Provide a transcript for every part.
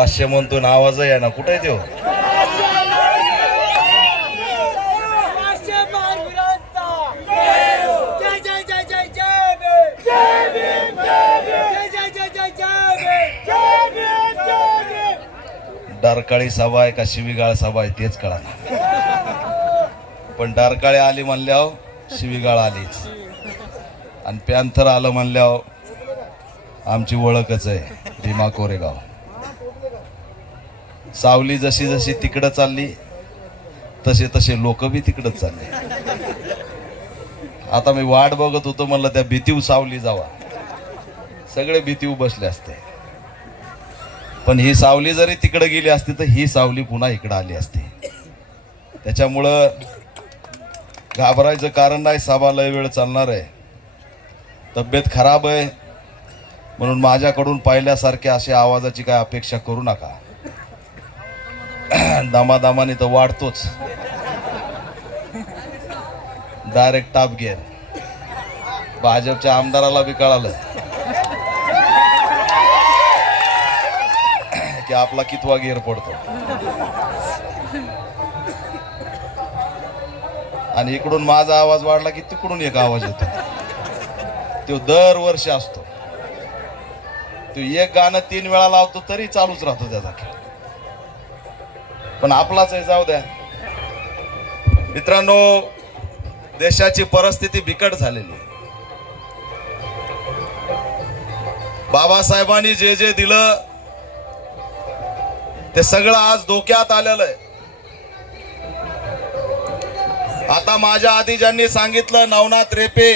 पाचशे म्हणतो आवाज आहे ना कुठे देऊ डारकाळी सभा आहे का शिवीगाळ सभा आहे तेच कळा पण डारकाळी आली म्हणल्यावर शिवीगाळ आलीच. आणि पॅन्थर आलं म्हणल्यावर आमची ओळखच आहे भीमा कोरेगाव. सावली जशी जशी तिकडं चालली तसे तसे लोक बी तिकडंच चालले. आता मी वाट बघत होतो म्हणलं त्या भीतीव सावली जावा. सगळे भीतीव बसले असते. पण ही सावली जरी तिकडे गेली असती तर ही सावली पुन्हा इकडं आली असती. त्याच्यामुळं घाबरायचं कारण नाही सभा लय वेळ चालणार आहे. तब्येत खराब आहे. म्हणून माझ्याकडून पाहिल्यासारख्या अशा आवाजाची काय अपेक्षा करू नका. दामादामाने तर वाढतोच. डायरेक्ट टाप गेअर भाजपच्या आमदाराला बी कळालं. की आपला कितवा गेर पडतो. आणि इकडून माझा आवाज वाढला की तिकडून एक आवाज येतो. तो दरवर्षी असतो. तो एक गाणं तीन वेळा लावतो तरी चालूच राहतो त्याचा खेळ. पण आपलाच आहे जाऊ द्या. मित्रांनो देशाची परिस्थिती बिकट झालेली आहे. बाबासाहेबांनी जे जे दिलं ते सगळं आज धोक्यात आलेलं आहे. आता माझ्या आधी ज्यांनी सांगितलं नवनाथ रेपे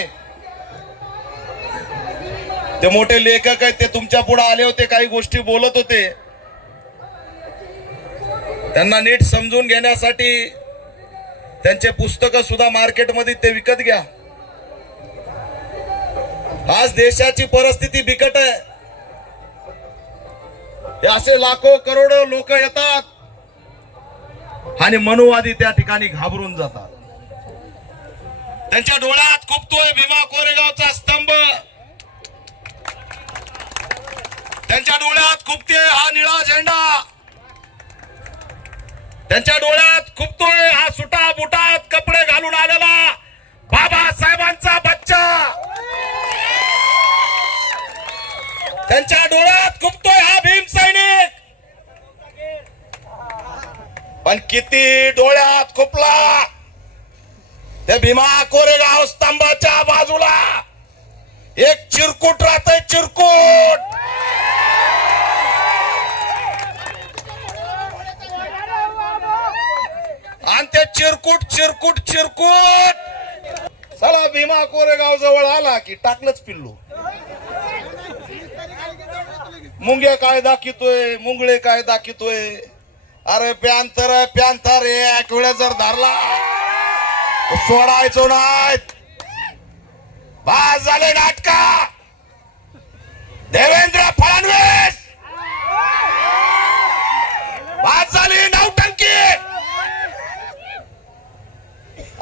ते मोठे लेखक आहेत ते तुमच्यापुढे आले होते काही गोष्टी बोलत होते. त्यांना नीट समजून घेण्यासाठी त्यांचे पुस्तकं सुद्धा मार्केटमध्ये ते विकत घ्या. आज देशाची परिस्थिती बिकट आहे. असे लाखो करोडो लोक येतात आणि मनुवादी त्या ठिकाणी घाबरून जातात. त्यांच्या डोळ्यात खुपतोय भीमा कोरेगावचा स्तंभ. त्यांच्या डोळ्यात खुपते हा निळा झेंडा. त्यांच्या डोळ्यात खुपतोय हा सुटा बुटात कपडे घालून आलेला बाबासाहेबांचा बच्चा. त्यांच्या डोळ्यात खुपतोय हा भीम सैनिक. पण किती डोळ्यात खुपला त्या भीमा कोरेगाव स्तंभाच्या बाजूला. एक चिरकुट राहत चिरकुट आणि ते चिरकुट चिरकुट चिरकुट. चला भीमा कोरेगाव जवळ आला की टाकलंच पिल्लू. मुंग्या काय दाखितोय मुंगळे काय दाखितोय? अरे प्यांतर प्यांतर एक वेळा जर धरला. सोडायचो नाही. बास झाले नाटका. देवेंद्र फडणवीस. बास झाली नौटंकी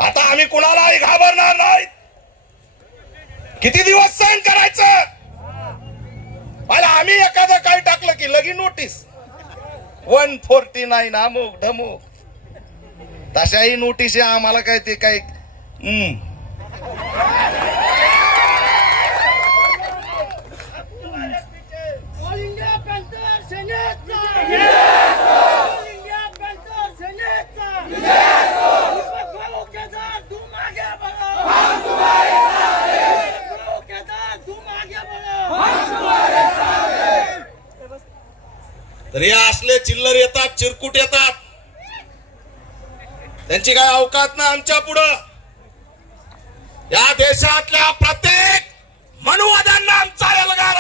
आता आम्ही कुणालाही घाबरणार नाही किती दिवस सहन करायचं? मला आम्ही एखादं काय टाकलं की लगी नोटीस वन फोर्टी नाईन अमुक ढमुक. तशाही नोटीस आहे आम्हाला काय ते काय हम्म. ऑल इंडिया पॅन्थर सेनेचा ऑल इंडिया पॅन्थर सेनेचा दीपक भाऊ केदार तुम आगे बढ़ो हम तुम्हारे साथ हैं दीपक भाऊ केदार तुम आगे बढ़ो तर हे असले चिल्लर येतात चिरकुट येतात. त्यांची काय अवकात नाही आमच्या पुढं. या देशातल्या प्रत्येक मनुवाद्यांना आमचा एल्गार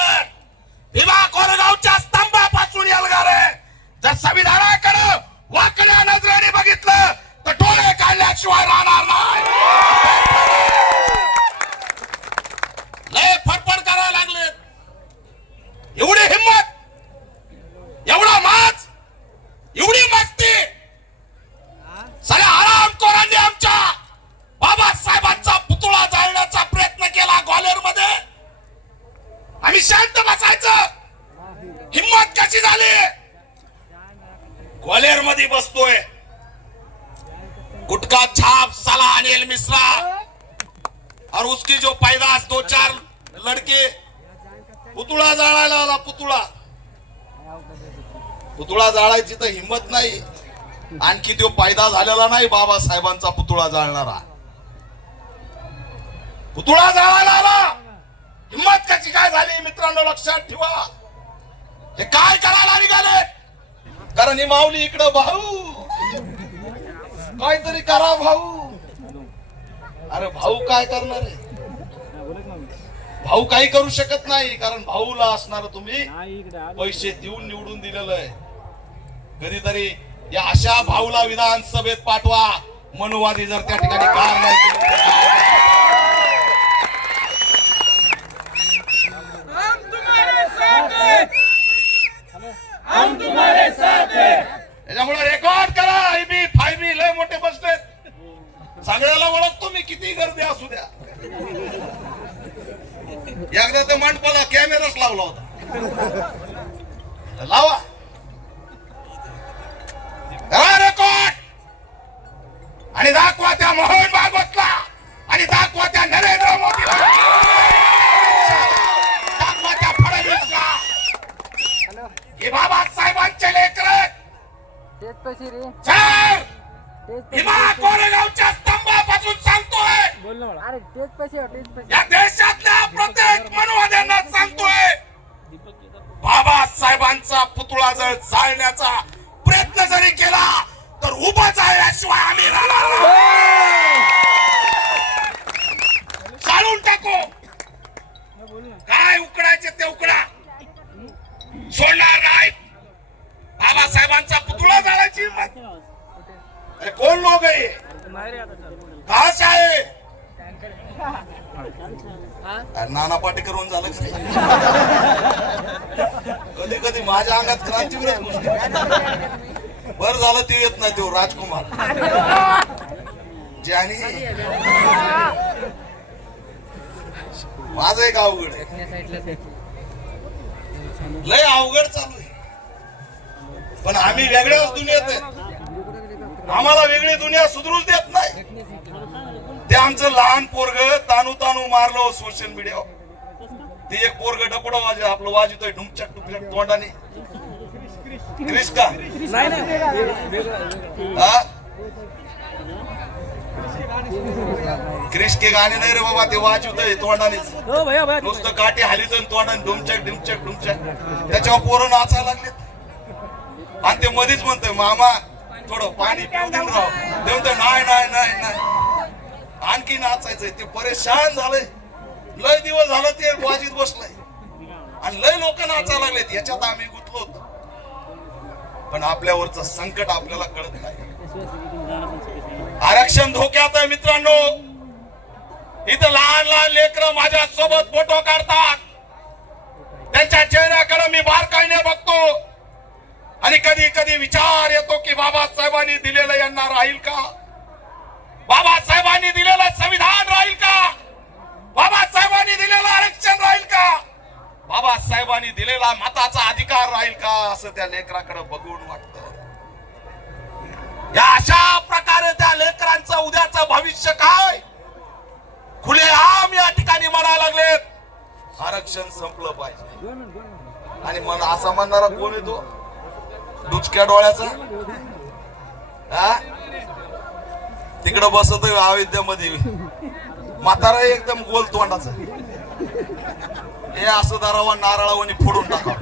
भीमा कोरेगावच्या स्तंभापासून एल्गार जर संविधानाकडे वाकड्या नजरेने बघितलं तर डोळे काढल्याशिवाय राहणार नाही. और उसकी जो पैदाश दो चार लड़के पुतळा जाळायला आला पुतळा पुतळा जाळायची तर हिंमत नाही. आणखी तो पायदा झालेला नाही बाबासाहेबांचा पुतळा जाळणारा. पुतळा जाळायला आला. हिंमत कशी काय झाली मित्रांनो लक्षात ठेवा. हे काय करायला निघाले? कारण ही माऊली इकडं भाऊ. काहीतरी करा भाऊ. अरे भाऊ काय करणार आहे? भाऊ काही करू शकत नाही कारण भाऊला असणार तुम्ही पैसे देऊन निवडून दिलेलं आहे. कधीतरी या अशा भाऊला विधानसभेत पाठवा. मनुवादी जर त्या ठिकाणी कार नाही केली तर हम तुम्हारे साथ हैं। हम तुम्हारे साथ हैं। त्याच्यामुळे रेकॉर्ड करा आय बी फाय बी लय मोठे बसलेत सगळ्याला ओळखतो मी किती गर्दी असू द्या. एकदा तर मंडपाला कॅमेराच लावला होता. लावा. करा रेकॉर्ड. आणि दाखवा त्या मोहन भागवतला. आणि दाखवा त्या नरेंद्र मोदीला. दाखवा त्या फडणवीसला. हे बाबासाहेबांचे लेकर. चार. पैसे कोरेगावच्या स्तंभापासून सांगतोय. बोल ना मला. अरे तेच पैसे तेच पैसे. या देशातल्या प्रत्येक मनुवाद्यांना सांगतोय. बाबासाहेबांचा पुतळा जर जाळण्याचा प्रयत्न जरी केला तर उभं जाळल्याशिवाय आम्ही राहणार नाही. जाळून टाकू. काय उकडायचे ते उकडा. सोडणार नाही. बाबासाहेबांचा पुतळा जाळायची कोण लोक आहे? कहा आहे. नाना नाना पाटेकरहून झालं कधी कधी माझ्या अंगात क्रांतीवीरच बर झालं ते येत नाही तो राजकुमार. ज्याने माझं एक अवघड आहे. लय अवघड चालू आहे. पण आम्ही वेगळ्याच दुनियेत आहे आम्हाला वेगळी दुनिया सुधरूच देत नाही. ते आमचं लहान पोरग तानू तानू मारलं सोशल मीडियावर ते एक पोरग डपड वाज आपलं वाजतोय ढुमचक टुकचक तोंडाने. क्रिस का हा? क्रिस के गाणे नाही रे बाबा ते वाजवतोय तोंडानेच. हो नुसतं काठी हालीतोय तोंडाने ढुमचक ढुमचक ढुमचक. त्याच्यावर पोरं नाचायला लागलेत. आणि ते मध्येच म्हणतोय मामा थोडं पाणी पिऊ देऊन ते म्हणतोय नाही नाही नाही नाही. आणखी नाचायचंय. ते परेशान झालंय लय दिवस झालं ते वाजीत बसलंय. आणि लय लोक नाचायला लागलेत. याच्यात आम्ही गुंतलो होतो. पण आपल्यावरचं संकट आपल्याला कळत नाही. आरक्षण धोक्यात आहे मित्रांनो. इथं लहान लहान लेकरं माझ्या सोबत फोटो काढतात. त्यांच्या चेहऱ्याकडे मी बारकाईने बघतो. आणि कधी कधी विचार येतो की बाबासाहेबांनी दिलेलं यांना राहील का? बाबासाहेबांनी दिलेलं संविधान राहील का? बाबासाहेबांनी दिलेलं आरक्षण राहील का? बाबासाहेबांनी दिलेला मताचा अधिकार राहील का? असं त्या लेकराकडे बघून वाटतं. या अशा प्रकारे त्या लेकरांचं उद्याचं भविष्य काय? खुले आम या ठिकाणी म्हणायला लागलेत आरक्षण संपलं पाहिजे. आणि मन असं म्हणणारा कोण येतो डुचक्या डोळ्याचा? हा? तिकडं बसत अयोध्यामध्ये म्हातारा एकदम गोल तोंडाचं. हे असं दारावा नारळावानी फोडून टाका.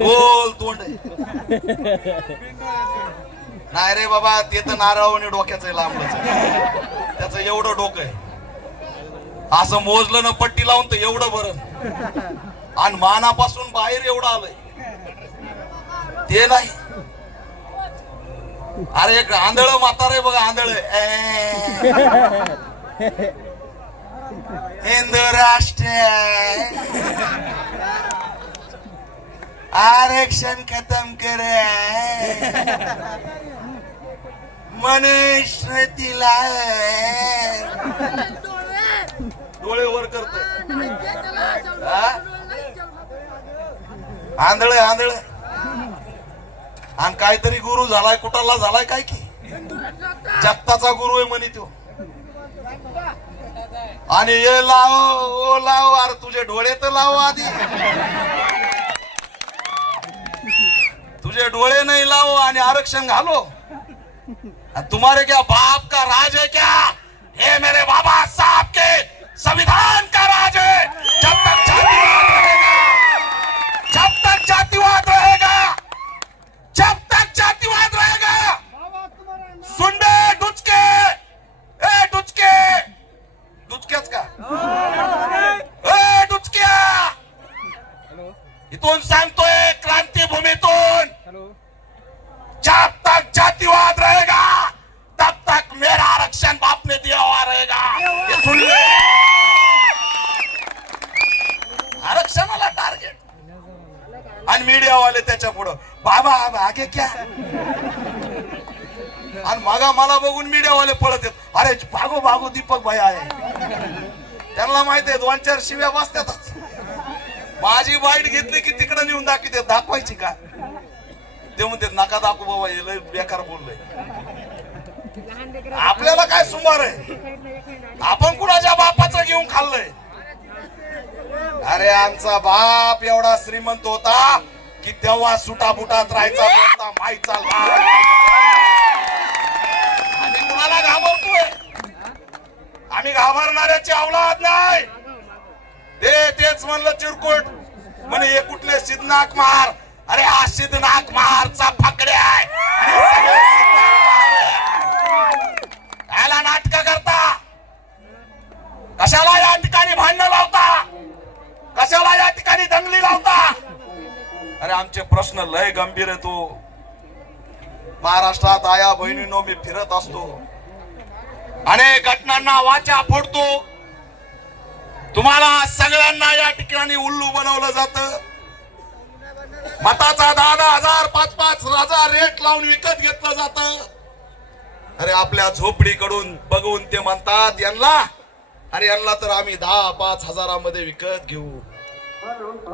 गोल तोंड नाही रे बाबा ते तर नारळावानी डोक्याचं आहे लांबच. त्याचं एवढं डोकं आहे. असं मोजलं ना पट्टी लावून तर एवढं बरं. आणि मानापासून बाहेर एवढं आलंय. ते नाही. अरे एक आंधळ म्हातार आहे बघा आंधळ. हिंदू आरक्षण खतम कर. करे तिला डोळे वर करतो आंधळ आंधळ. आणि काहीतरी गुरु झालाय कुटाला झालाय काय की? जगताचा गुरु आहे म्हणे तो. आणि हे लाव ओ लाव अरे तुझे डोळे तर लाव आधी. तुझे डोळे नाही लाव आणि आरक्षण घालो. तुम्हारे क्या बाप का राज है क्या? हे मेरे बाबा साहब के संविधान का राज है? इथून सांगतोय क्रांतीभूमीतून. जब तक जातिवाद रहेगा तब तक मेरा आरक्षण बाप ने दिया हुआ रहेगा. ये सुन ले. आरक्षणाला टार्गेट आणि मीडिया वाले त्याच्या पुढं बाबा आगे क्या? आणि मागा मला बघून मीडिया वाले पळत येत अरे भागो भागो दीपक भाई आहे. त्यांना माहिती आहे दोन चार शिव्या बसतातच माझी वाईट घेतली की तिकडे नेऊन दाखवते. दाखवायची का? ते म्हणते नका दाखवू बाबा हे लय बेकार बोललंय. आपल्याला काय सुमार आहे? आपण कुणाच्या बापाचं घेऊन खाल्लंय? अरे आमचा बाप एवढा श्रीमंत होता की तेव्हा सुटाबुटात राहायचा कोणता माईचा आम्ही कुणाला घाबरतोय? आम्ही घाबरणाऱ्याची अवलाद नाही. ते तेच म्हणलं चिरकोट. आणि हे कुठले सिद्धनाक महार? अरे हा सिद्धनाक महारचा फकडे आहे. याला नाटक करता. कशाला या ठिकाणी भांडण लावता? कशाला या ठिकाणी दंगली लावता? अरे आमचे प्रश्न लय गंभीर आहे तू. महाराष्ट्रात आया बहिणीनो मी फिरत असतो. अनेक घटनांना वाचा फोडतो. तुम्हाला सगळ्यांना या ठिकाणी उल्लू बनवलं जात. मताचा दहा दहा हजार पाच पाच हजार रेट लावून विकत घेतलं जात. अरे आपल्या झोपडीकडून बघून ते म्हणतात यांना अरे यांना तर आम्ही दहा पाच हजारामध्ये विकत घेऊ.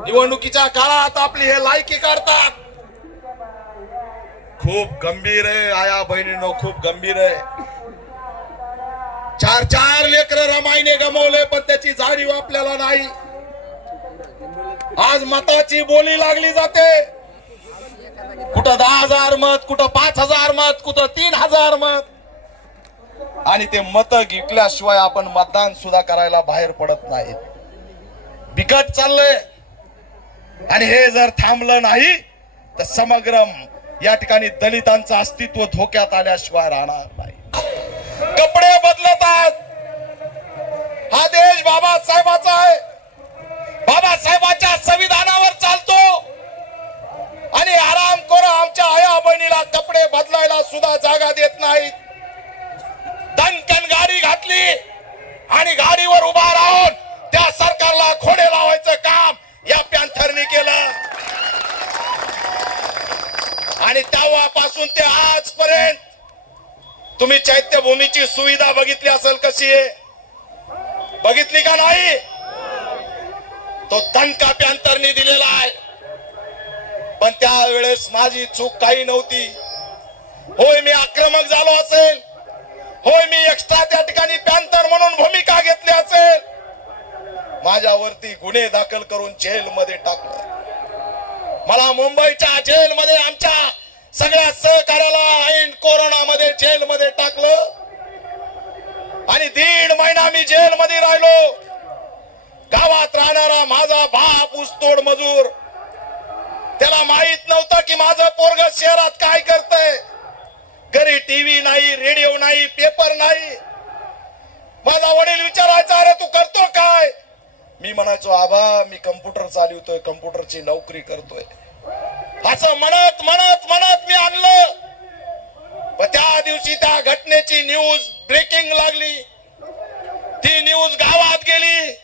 निवडणुकीच्या काळात आपली हे लायकी काढतात. खूप गंभीर आहे आया बहिणीनो खूप गंभीर आहे. चार चार लेकर रमाईने गमवले पण त्याची जाणीव आपल्याला नाही. आज मताची बोली लागली जाते. कुठं दहा हजार मत कुठं पाच हजार मत कुठं तीन हजार मत. आणि ते मत घेतल्याशिवाय आपण मतदान सुद्धा करायला बाहेर पडत नाहीत बिकट चाललंय. आणि हे जर थांबलं नाही तर समग्र या ठिकाणी दलितांचं अस्तित्व धोक्यात आल्याशिवाय राहणार नाही. कपडे बदलतात हा देश बाबासाहेबाचा आहे. बाबासाहेबाच्या संविधानावर चालतो. आणि आराम करून आमच्या आया बहिणीला कपडे बदलायला सुद्धा जागा देत नाहीत. दणकन गाडी घातली आणि गाडीवर उभा राहून त्या सरकारला खोडे लावायचं काम या पॅन्थरनी केलं. आणि तेव्हापासून ते आजपर्यंत तुम्ही चैत्यभूमीची सुविधा बघितली असेल कशी आहे? बघितली का नाही? तो दणका पॅन्थरने दिलेला आहे. पण त्यावेळेस माझी चूक काही नव्हती. होय मी आक्रमक झालो असेल. होय मी एक्स्ट्रा त्या ठिकाणी पॅन्थर म्हणून भूमिका घेतली असेल. माझ्यावरती गुन्हे दाखल करून जेलमध्ये टाकलं. मला मुंबईच्या जेलमध्ये आमच्या सगळ्या सहकार्याला ऐन कोरोनामध्ये जेलमध्ये टाकलं. आणि दीड महिना मी जेलमध्ये राहिलो. गावात राहणारा माझा बाप ऊसतोड मजूर. त्याला माहीत नव्हतं की माझं पोरग शहरात काय करतंय. घरी टीव्ही नाही रेडिओ नाही पेपर नाही. माझा वडील विचारायचा अरे तू करतो काय? मी म्हणायचो आबा मी कम्प्युटर चालवतोय कम्प्युटरची नोकरी करतोय. असं म्हणत म्हणत म्हणत मी आणलं. पण त्या दिवशी त्या घटनेची न्यूज ब्रेकिंग लागली. ती न्यूज गावात गेली.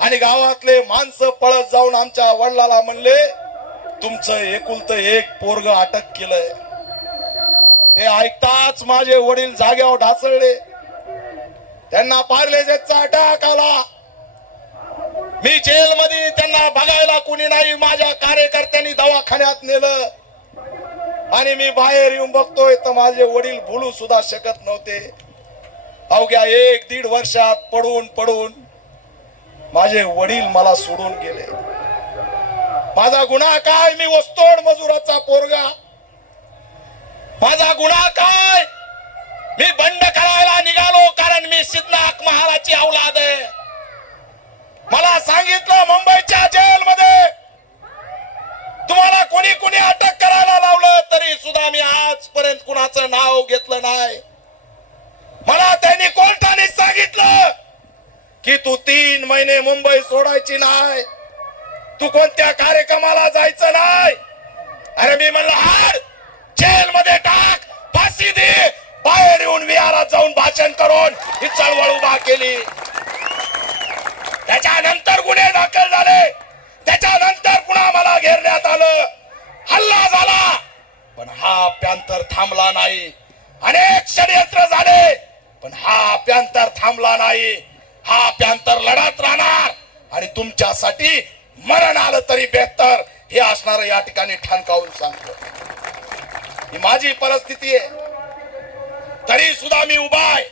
आणि गावातले माणसं पळत जाऊन आमच्या वडिलाला म्हणले तुमचं एकुलत एक पोरग अटक केलंय. ते ऐकताच माझे वडील जाग्यावर ढासळले. त्यांना पार्लेजेचा अटॅक आला. मी जेलमध्ये त्यांना बघायला कुणी नाही माझ्या कार्यकर्त्यांनी दवाखान्यात नेलं. आणि मी बाहेर येऊन बघतोय तर माझे वडील बोलू सुद्धा शकत नव्हते. अवघ्या एक दीड वर्षात पडून पडून माझे वडील मला सोडून गेले. माझा गुन्हा काय? मी वस्तोड मजुराचा पोरगा. माझा गुन्हा काय? मी बंड करायला निघालो कारण मी सिद्धनाथ महाराजची औलाद आहे. मला सांगितलं मुंबईच्या जेलमध्ये. तुम्हाला कोणी कोणी अटक करायला लावलं तरी सुद्धा मी आजपर्यंत कुणाचं नाव घेतलं नाही. मला त्यांनी कोर्टाने सांगितलं की तू तीन महिने मुंबई सोडायची नाही. तू कोणत्या कार्यक्रमाला जायचं नाही. अरे मी म्हणलं हाड जेल मध्ये टाक फाशी दे. बाहेर येऊन विहारात जाऊन भाषण करून ही चळवळ उभा केली. त्याच्यानंतर गुन्हे दाखल झाले. त्याच्यानंतर पुन्हा मला घेरण्यात आलं. हल्ला झाला. पण हा प्यांतर थांबला नाही. अनेक षडयंत्र झाले. पण हा प्यांतर थांबला नाही. हा प्यांतर लढत राहणार. आणि तुमच्यासाठी मरण आलं तरी बेहतर. हे असणार या ठिकाणी ठणकावून सांगतो. ही माझी परिस्थिती आहे. तरी सुद्धा मी उभा आहे.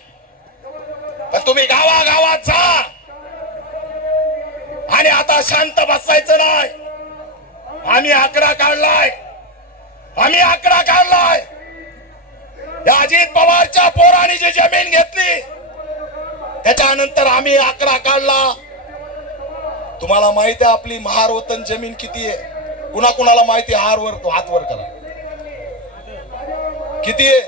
पण तुम्ही गावागावात जा. आणि आता शांत बसायचं नाही. आम्ही आकडा काढलाय. आम्ही आकडा काढलाय. या अजित पवारच्या पोराने जी जमीन घेतली त्याच्यानंतर आम्ही आकडा काढला. तुम्हाला माहिती आहे आपली महार वतन जमीन किती आहे? कुणा कुणाला माहिती आहे? हार वर हात वर करा. किती आहे?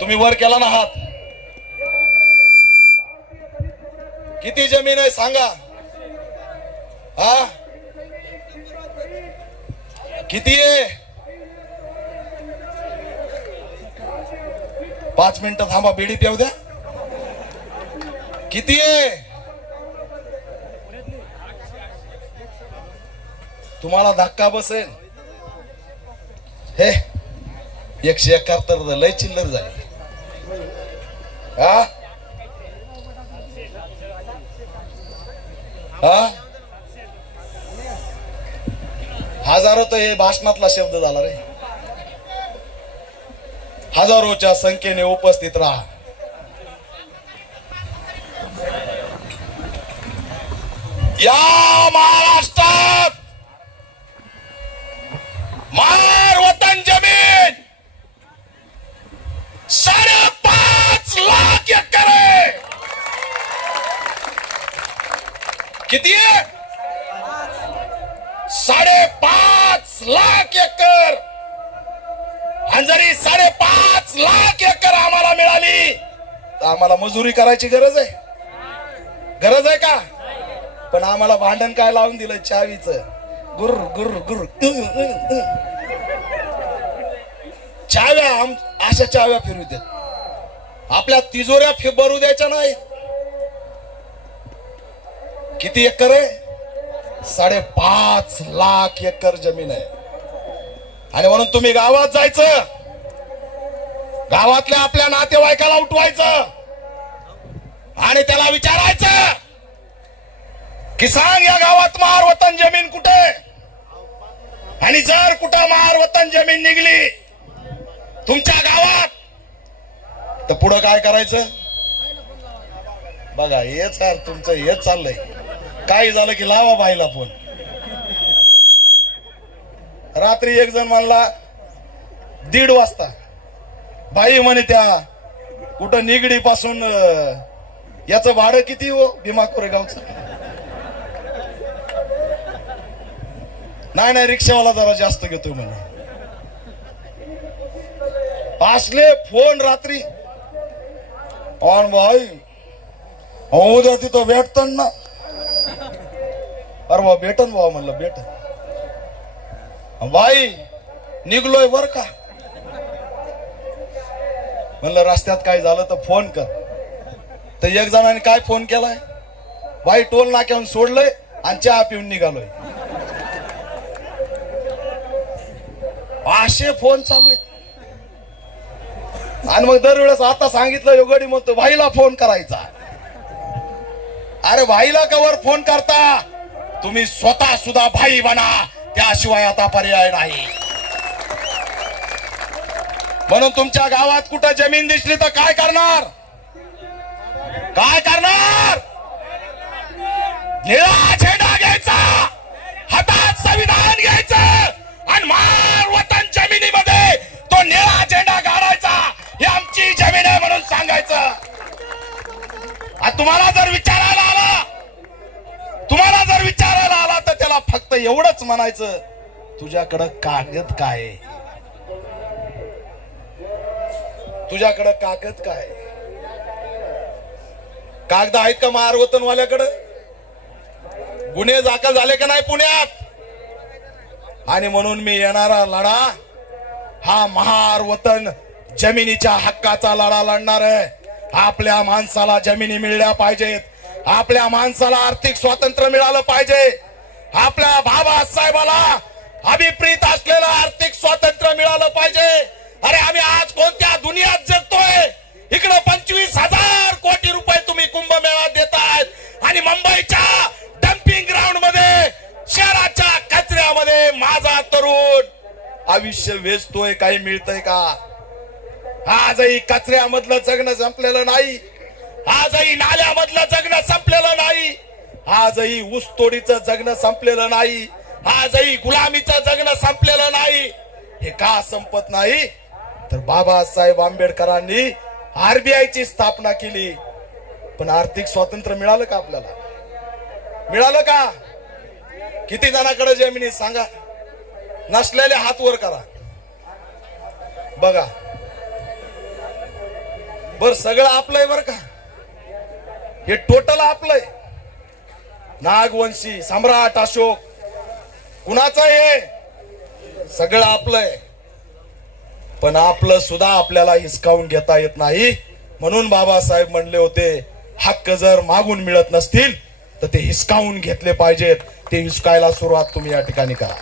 तुम्ही वर केला ना हात. किती जमीन आहे सांगा. हा? किती आहे? पाच मिनिटं थांबा बेडी येऊ द्या. किती आहे? तुम्हाला धक्का बसेल. हे एकशे एकाहत्तर लय चिल्लर झाली. हा? हा? हजारो तर हे भाषणातला शब्द झाला रे. हजारोच्या संख्येने उपस्थित राहा. या महाराष्ट्रात मार वतन जमीन साडेपाच लाख एकर आहे किती आहे? साडेपाच लाख एकर. आणि जरी साडेपाच लाख एकर आम्हाला मिळाली. तर आम्हाला मजुरी करायची गरज आहे. गरज आहे का? पण आम्हाला भांडण काय लावून दिलं चावीच? गुर गुर गुर चाव्या अशा चाव्या फिरू देत. आपल्या तिजोऱ्या फि भरू द्यायच्या नाही किती एकर आहे? साडेपाच लाख एकर जमीन आहे. आणि म्हणून तुम्ही गावात जायचं. गावातल्या आपल्या नातेवाईकाला उठवायचं. आणि त्याला विचारायचं की सांग या गावात मार वतन जमीन कुठे? आणि जर कुठं मार वतन जमीन निघली तुमच्या गावात तर पुढं काय करायचं? बघा हेच यार तुमचं हेच चाललंय. काही झालं की लावा बाईला फोन. रात्री एक जण म्हणला दीड वाजता. बाई म्हणे त्या कुठं निगडी पासून याचं भाडं किती हो भीमा कोरेगावचं नाही नाही रिक्षावाला जरा जास्त घेतोय म्हणे. असले फोन रात्री. ऑन भाई अहो, उद्या तिथं भेटतं ना. अरे भाऊ भेटन भाऊ म्हणलं भेटन. बाई निघलोय बर का? म्हणलं रस्त्यात काय झालं तर फोन कर. तर एक जणांनी काय फोन केलाय? बाई टोल नाक्याहून सोडलंय आणि चहा पिऊन निघालोय. असे फोन चालू आहेत. आणि मग दरवेळेस आता सांगितलं योगडी म्हणतो भाईला फोन करायचा. अरे भाईला कवर फोन करता? तुम्ही स्वतः सुद्धा भाई बना. त्याशिवाय आता पर्याय नाही. म्हणून तुमच्या गावात कुठं जमीन दिसली तर काय करणार? काय करणार? निळा झेंडा घ्यायचा हातात संविधान घ्यायचं आणि मार वतन जमिनीमध्ये तो निळा झेंडा गाडायचा. ही आमची जमीन आहे म्हणून सांगायचं. तुम्हाला जर विचारायला आला तुम्हाला जर विचारायला आला तर त्याला फक्त एवढंच म्हणायचं तुझ्याकडं कागद काय तुझ्याकडं कागद काय कागद आहेत का महारवतनवाल्याकडं गुन्हे दाखल झाले का नाही पुण्यात? आणि म्हणून मी येणारा लढा हा महार वतन जमिनीच्या हक्काचा लढा लढणार आहे. आपल्या माणसाला जमिनी मिळल्या पाहिजेत. आपल्या माणसाला आर्थिक स्वातंत्र्य मिळालं पाहिजे. आपल्या बाबासाहेबाला अभिप्रीत असलेलं आर्थिक स्वातंत्र्य मिळालं पाहिजे. अरे आम्ही आज कोणत्या दुनियात जगतोय? इकडे पंचवीस हजार कोटी रुपये तुम्ही कुंभमेळा देतायत. आणि मुंबईच्या डम्पिंग ग्राउंडमध्ये शहराच्या कचऱ्यामध्ये माझा तरुण आयुष्य वेचतोय काही मिळतंय का? आजही कचऱ्यामधलं जगणं संपलेलं नाही. आजही नाल्यामधलं जगणं संपलेलं नाही. आजही ऊसतोडीचं जगणं संपलेलं नाही. आजही गुलामीचं जगणं संपलेलं नाही. हे का संपत नाही? तर बाबासाहेब आंबेडकरांनी आरबीआय ची स्थापना केली. पण आर्थिक स्वातंत्र्य मिळालं का आपल्याला? मिळालं का? किती जणांकडे जमिनी सांगा. नसलेले हात वर करा. बघा. बर सगळं आपलंय बर का? हे टोटल आपलंय. नागवंशी सम्राट अशोक कुणाचं हे? सगळं आपलंय. पण आपलं सुद्धा आपल्याला हिसकावून घेता येत नाही. म्हणून बाबासाहेब म्हणले होते हक्क जर मागून मिळत नसतील तर ते हिसकावून घेतले पाहिजेत. ते हिसकायला सुरुवात तुम्ही या ठिकाणी करा.